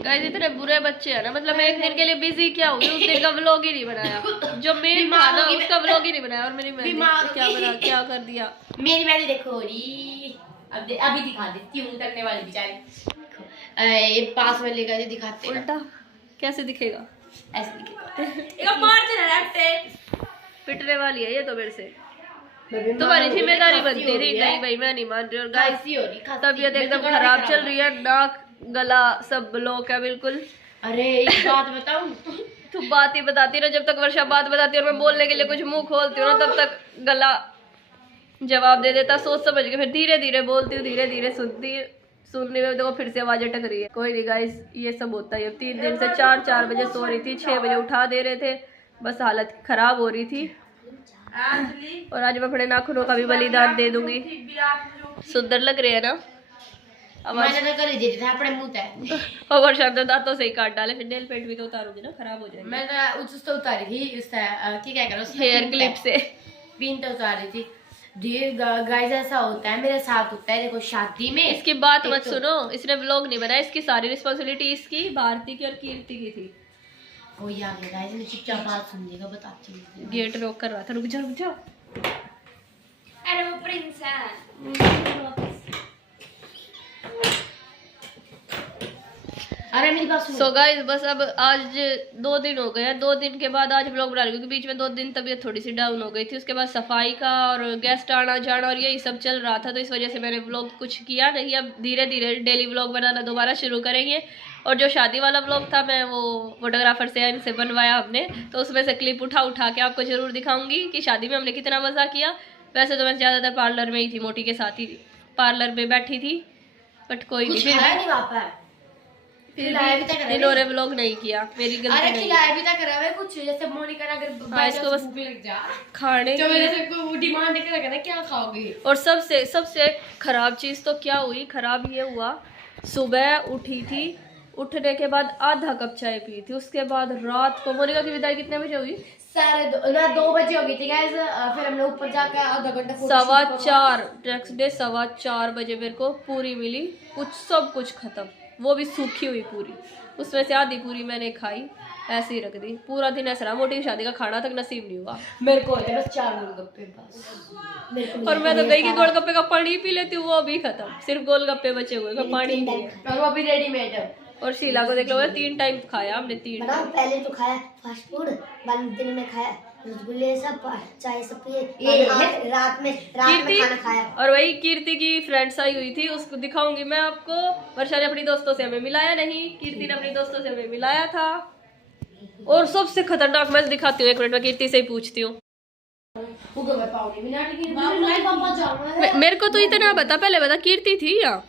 Guys इतने बुरे बच्चे हैं ना, मतलब एक दिन के लिए बिजी क्या हुई, उस दिन का व्लॉग ही नहीं बनाया, जो मेन था ना उसका व्लॉग ही नहीं बनाया। और मेरी मेहंदी क्या कर दिया। मेरी मेहंदी देखो री, अभी दिखा देती हूँ, उतरने वाली बेचारी। ये पास में लेकर दिखाते हैं। उल्टा कैसे दिखेगा, ऐसे दिखेगा। पिटने वाली है ये तो मेरे से, तुम्हारी जिम्मेदारी बनती रही। नहीं भाई मैं नहीं मान रही। और गाइस तबीयत एकदम खराब चल रही है, नाक गला सब ब्लॉक है बिल्कुल। अरे एक बात बताऊं, तू बात ही बताती रहो, जब तक वर्षा बात बताती है और मैं बोलने के लिए कुछ मुंह खोलती हूँ ना तब तक गला जवाब दे देता सोच समझ के। फिर धीरे धीरे बोलती हूँ, धीरे धीरे सुनने में देखो फिर से आवाज अटक रही है। कोई नहीं गाइस ये सब होता है। 3 दिन से 4 बजे सो रही थी, 6 बजे उठा दे रहे थे, बस हालत खराब हो रही थी। और आज मैं अपने नाखूनों का भी बलिदान दे दूंगी। सुंदर लग रहे हैं ना, मैंने तो कर ही दिया था अपने मुंह पे। और वर्षा तो दांतों से ही काट डाले। फिर नेल पेंट भी तो उतारूंगी ना, खराब हो जाएगा। मैं तो उतारी थी उससे, क्या कह रहा हूँ, हेयर क्लिप से पिन तो उतारी थी। गाइस ऐसा होता है, मेरे साथ होता है। देखो शादी में इसकी बात मत सुनो, इसने व्लॉग नहीं बनाया, इसकी सारी रिस्पांसिबिलिटी इसकी, भारती की और कीर्ति की थी। कोई आ गया गाइस, मैं चुपचाप बात सुनिएगा, बताती हूँ। गेट रोक कर रहा था, रुक जा। अरे वो प्रिंस है। अरे मेरी बात सुनो। सो गाइस बस अब आज 2 दिन हो गए हैं, 2 दिन के बाद आज व्लॉग बना रही हूँ, क्योंकि बीच में 2 दिन तबीयत थोड़ी सी डाउन हो गई थी। उसके बाद सफाई का और गेस्ट आना जाना और यही सब चल रहा था, तो इस वजह से मैंने व्लॉग कुछ किया नहीं। अब धीरे धीरे डेली व्लॉग बनाना दोबारा शुरू करेंगे। और जो शादी वाला व्लॉग था मैं वो फोटोग्राफर से इनसे बनवाया हमने, तो उसमें से क्लिप उठा के आपको जरूर दिखाऊंगी कि शादी में हमने कितना मजा किया। वैसे तो मैं ज्यादातर पार्लर में ही थी, मोटी के साथ ही पार्लर में बैठी थी, बट कोई नहीं, इन्होंने व्लॉग नहीं किया, मेरी गलती नहीं। खिलाया भी था करा है कुछ, जैसे मोनिका अगर इसको बस लग जा खाने तो मेरे से को डिमांड करेगा ना क्या खाओगे। और सबसे खराब चीज तो क्या हुई, खराब ये हुआ, सुबह उठी थी, उठने के बाद आधा कप चाय पी थी, उसके बाद रात को मोनिका की विदाई कितने बजे हुई, 2 बजे हो गई थी गाइस। फिर हमने ऊपर जाकर आधा घंटा 4:15 नेक्स्ट डे 4:15 बजे मेरे को पूरी मिली, सब कुछ खत्म, वो भी सूखी हुई पूरी, उसमें से आधी पूरी मैंने खाई, ऐसे ही रख दी। पूरा दिन ऐसा रहा, मोटी की शादी का खाना तक नसीब नहीं हुआ मेरे को, बस 4 गोलगप्पे बस। और मैं तो गई कि गोलगप्पे का पानी पी लेती हूँ, वो भी खत्म, सिर्फ गोलगप्पे बचे हुए, पानी नहीं है, और वो भी रेडीमेड है। और शीला को देख लो 3 टाइम खाया हमने, 3 टाइम। पहले तो खाया फास्ट फूड, बाद दिन में खाया रसगुल्ले सब, चाय सब पिए, रात में खाना खाया। और वही कीर्ति की फ्रेंड्स आई हुई थी, उसको दिखाऊंगी मैं आपको। वर्षा ने अपनी दोस्तों से हमें मिलाया नहीं, कीर्ति ने अपनी दोस्तों से हमें मिलाया था। और सबसे खतरनाक मैं दिखाती हूँ, 1 मिनट में कीर्ति से ही पूछती हूँ। मेरे को तो इतना बता, पहले बता कीर्ति थी या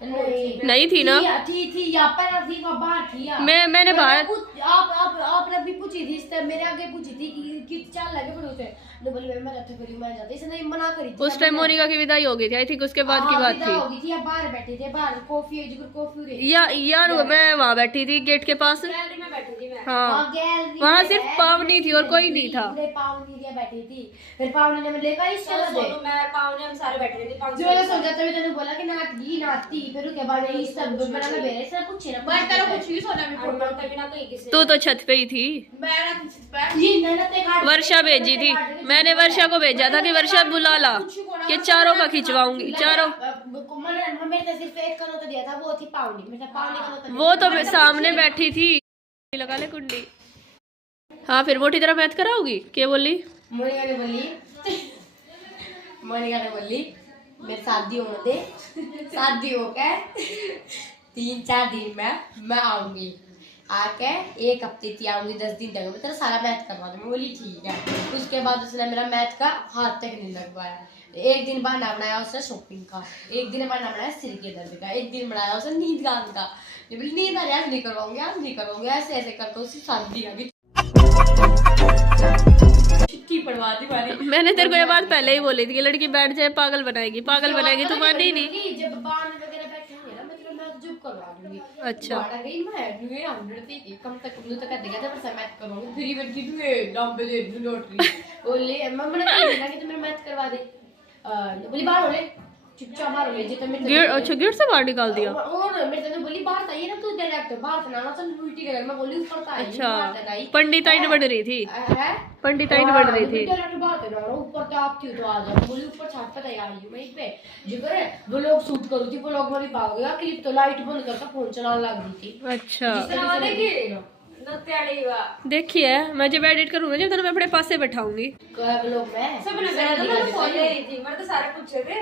नहीं थी ना? थी यहाँ पर थी, वहाँ बाहर थी। मैंने बाहर आपने भी पूछी थी, मेरे आगे पूछी थी कि चल लगे फिर उसे मैं रथ करी मैं जाती, इसने मना करी थी। उस टाइम मोनिका की विदाई हो गई थी, आई थिंक उसके बाद की बात थी। हो गई थी, बाहर बैठे थे, बाहर कॉफी यार मैं वहाँ बैठी थी गेट के पास, गैलरी में बैठी थी मैं। हाँ वहाँ सिर्फ पावनी थी और कोई नहीं था। पावनी बैठी थी, फिर पावनी ने लेकर मैं पावनी हम सारे बैठे थे, जो समझा तो मैंने बोला कि नाती फिर उसके बाद ये सब बनाना बेरे सब कुछ ना मैं तेरा कुछ भी सोना में फोटो पे बिना कहीं किसी तू तो छत पे ही थी, वर्षा भेजी थी, मैंने वर्षा को भेजा था कि वर्षा बुला ला कि चारों का खिंचवाऊंगी, चारों वो तो सामने बैठी थी। लगा ले कुंडी। हाँ फिर मोटी तरह मैथ कराओगी, क्या बोली? मोनिका ने बोली मेरी शादी होने दे, शादी हो के 3-4 दिन में मैं आऊंगी, आके 1 हफ्ते थी आऊंगी, 10 दिन तक मैं तेरा सारा मैथ करवा दूंगी। बोली ठीक है। उसके बाद उसने मेरा मैथ का हाथ तक नहीं लगवाया। 1 दिन बहाना बनाया उसने शॉपिंग का, 1 दिन बहाना बनाया सिर के दर्द का, 1 दिन बनाया उसने नींद का का। बोली नींद आ रही आज नहीं करवाऊंगी, आज नहीं करवाऊंगी, ऐसे ऐसे करके उसकी शादी आ गई। पढ़वा दी बारी। मैंने तेरे को ये बात पहले ही बोली थी कि लड़की बैठ जाए पागल बनाएगी, तू मानी नहीं। जब बाहर वगैरह बैठेंगे ना मतलब मैं चुप करवा दूंगी। अच्छा गई मैं 100 कम तक तक देगा था पर मैथ करूंगी फ्री वर्क की तू लंबे दे लॉटरी बोले मैं मना कर देना कि तू मेरा मैथ करवा दे। बोली बाहर हो ले चुपचाप बाहर ले जितना मेरे गेट, अच्छा गेट से बाहर निकाल दिया। और मेरे तो बोली बाहर था ये ना तू डायरेक्ट बाहर ना चल उल्टी कर मैं बोली ऊपर था अच्छा पंडिताइन बढ़ रही थी, है पंडिताइन बढ़ रही थी। डायरेक्ट बात है ना ऊपर तो आप थी तो आ जा बोली ऊपर छत पे तैयार हूं मैं पे जो करे वो लोग शूट करू थी वो लोग वाली पाओ गया क्लिप तो लाइट बंद करके फोन चलाने लग गई थी। अच्छा देखिए मैं जब एडिट करूंगा जब तो मैं अपने पास से बैठाऊंगी। लोग मैं सब ने फोन ले रही थी मैं तो सारे पूछे थे।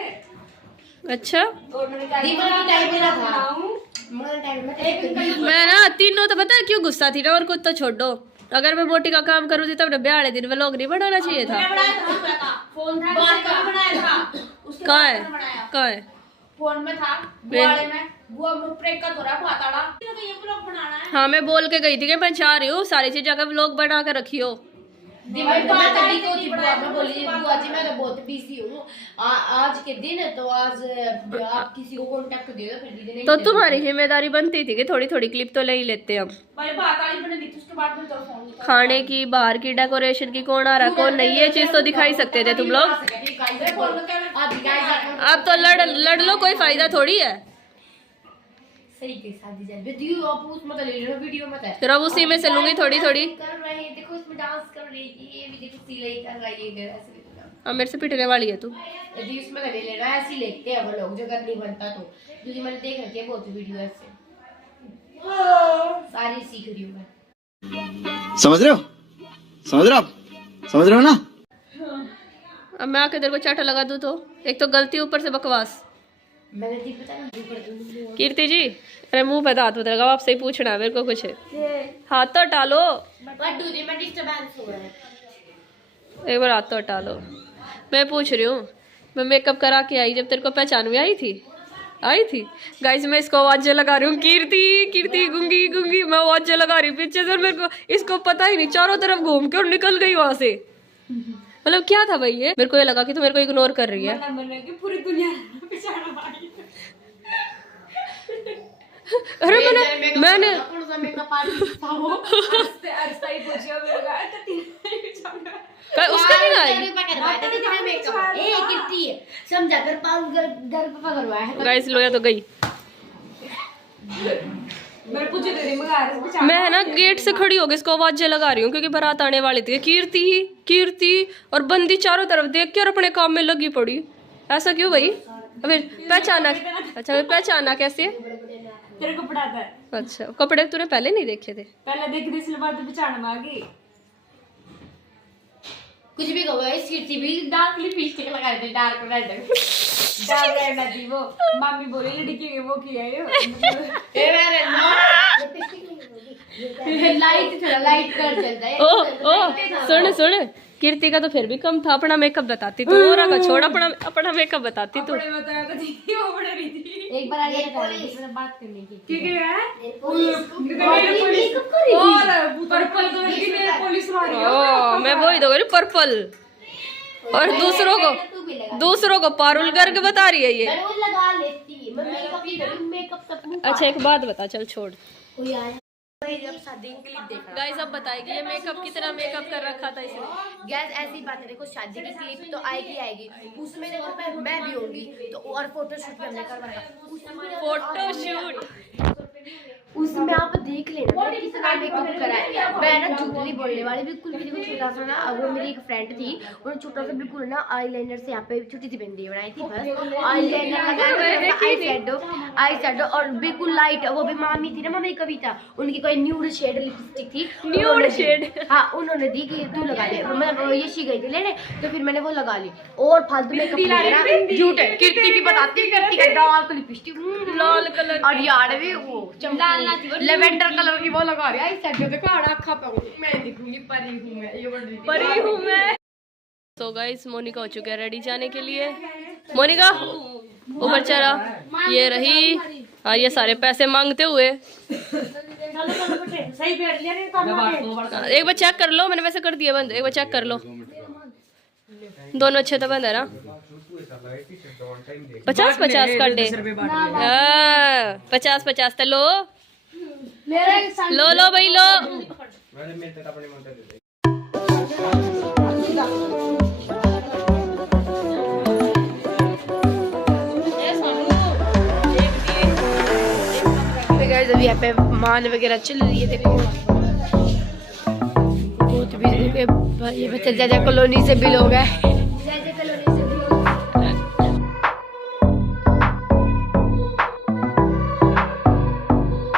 अच्छा मैं मैं ना तीनों तो पता है क्यों गुस्सा थी ना, और कुछ तो छोड़ो। अगर मैं मोटी का काम करूँ थी तब ना ब्याह वाले दिन व्लॉग नहीं बनाना चाहिए था। कहाँ है कहाँ है फोन में था बुआड़े में बुआ मुंह ब्रेक का थोड़ा भाताड़ा तो ये व्लॉग बनाना है। हाँ मैं बोल के गई थी कि मैं चाह रही हूँ सारी चीजें का व्लॉग बना कर रखियो। दिमाग बात अभी तो थी बुआ मैं बोली बुआ जी मैं तो बहुत बिजी हूँ आज के दिन तो आज आप किसी को कांटेक्ट दे दो फिर दीदी नहीं तो तुम्हारी जिम्मेदारी बनती थी कि थोड़ी थोड़ी क्लिप तो ले ही लेते हम। भाई भाताड़ी बने दी उसके बाद में तो फोन खाने की बाहर की डेकोरेशन की कौन आ रहा कौन नहीं ये चीज तो दिखाई सकते थे तुम लोग। अब तो लड़ लो कोई फायदा थोड़ी है। सही के शादी जाए वीडियो आप उसमें तो ले लो वीडियो में फिर अब उसी में से लूंगी थोड़ी थोड़ी। कर रहे हैं देखो इसमें डांस कर रही है ये भी देखो सिलाई कर रही है ऐसे अब मेरे से पिटने वाली है तू। यदि इसमें ले लेना ऐसे ही लेते हैं वो लोग जो कर नहीं बनता तो क्योंकि मैंने देख रखी है बहुत वीडियो ऐसे सारी सीख रही हूँ मैं। समझ रहे हो समझ रहे हो ना। अब मैं आके तेरे को चाटा लगा दूं तो एक तो गलती ऊपर से बकवास। मैंने दी पता ना ऊपर कीर्ति जी अरे मुंह पे दांत बता लगा आपसे ही पूछना है मेरे को कुछ हाथ तो हटा लो बट दूधी में डिस्टर्बेंस हो रहा है। एक बार हाथ तो हटा लो। मैं पूछ रही हूँ मैं मेकअप करा के आई जब तेरे को पहचान में आई थी गाइस मैं इसको आवाज़ें लगा रही हूँ कीर्ति गुंगी गुंगी मैं आवाज़ें लगा रही हूँ पीछे से मेरे को इसको पता ही नहीं चारों तरफ घूम के और निकल गई वहां से। मतलब क्या था भाई ये मेरे को ये लगा कि तू मेरे को इग्नोर कर रही है। पूरी दुनिया अरे मैंने उसका नहीं आई समझा कर घर पे करवाया गाइस लोया तो गई। मैं ना गेट से खड़ी हो गई इसको आवाज़ें लगा रही हूँ क्योंकि बारात आने वाली थी। कीर्ति और बंदी चारों तरफ देख के और अपने काम में लगी पड़ी। ऐसा क्यों भाई अबे पहचाना अच्छा पहचाना कैसे तेरे को पढ़ाता है। अच्छा कपड़े तूने पहले नहीं देखे थे पहले देख दी इसलिए बाद पहचान में आ गई। कुछ भी कहो इस कीर्ति भी डार्क लिपस्टिक लगा रहे थे डार्क रेड थी वो मम्मी बोली लड़की के वो किया है लाइट थोड़ा लाइट कर चलता है। ओ सुन कीर्ति का तो फिर भी कम था अपना मेकअप बताती तू और का छोड़ अपना मेकअप बताती तू। एक बार आगे बात करने की ठीक है मैं वही तो पर्पल और दूसरों को पारुल करके बता रही है ये। लगा लेती मेकअप। अच्छा एक बात बता चल छोड़ शादी की क्लिप देखा गाइस अब बताएगी ये मेकअप की तरह मेकअप कर रखा था इसने। गैस ऐसी बात है देखो शादी की क्लिप तो आएगी उसमें देखो मैं भी होंगी तो और फोटोशूट भी हमने करवाया फोटोशूट उसमें आप देख लेना मैंने कितना मेकअप करा है। मैं ना झूठली बोलने वाली बिल्कुल भी देखो छोटा सा ना वो मेरी एक फ्रेंड थी उन्होंने छोटा सा बिल्कुल ना आईलाइनर से यहाँ पे छोटी सी बिंदी बनाई थी बस आईलाइनर लगाया आई शेडो और बिल्कुल लाइट वो भी मामी थी ना मम्मी कविता उनकी कोई न्यूड शेड लिपस्टिक थी न्यूड शेड हाँ उन्होंने दी कि तू लगा ले मतलब ये शी गई थी लेने तो फिर मैंने वो लगा ली और फालतू मेकअप झूठ है कीर्ति की बताती कीर्ति का डार्क लिपस्टिक लाल कलर और यार भी वो लेवेंडर कलर की वो लगा रही है सेट देखो आँखा पे मैं दिखूंगी परी हूं मैं ये बोल रही थी परी हूं मैं। तो गाइस मोनिका हो चुकी है रेडी जाने के लिए। मोनिका ऊपर चला ये रही हाँ ये सारे पैसे मांगते हुए सही बैठ लिया एक बार चेक कर लो मैंने वैसे कर दिया बंद एक बार चेक कर लो दोनों अच्छे तो बंद है ना 50-50 कर दे 50-50 तो लो भाई लो यहाँ पे मान वगैरह चल रही है। देखो बहुत भी ये बच्चे ज्यादा कॉलोनी से बिलोंग है।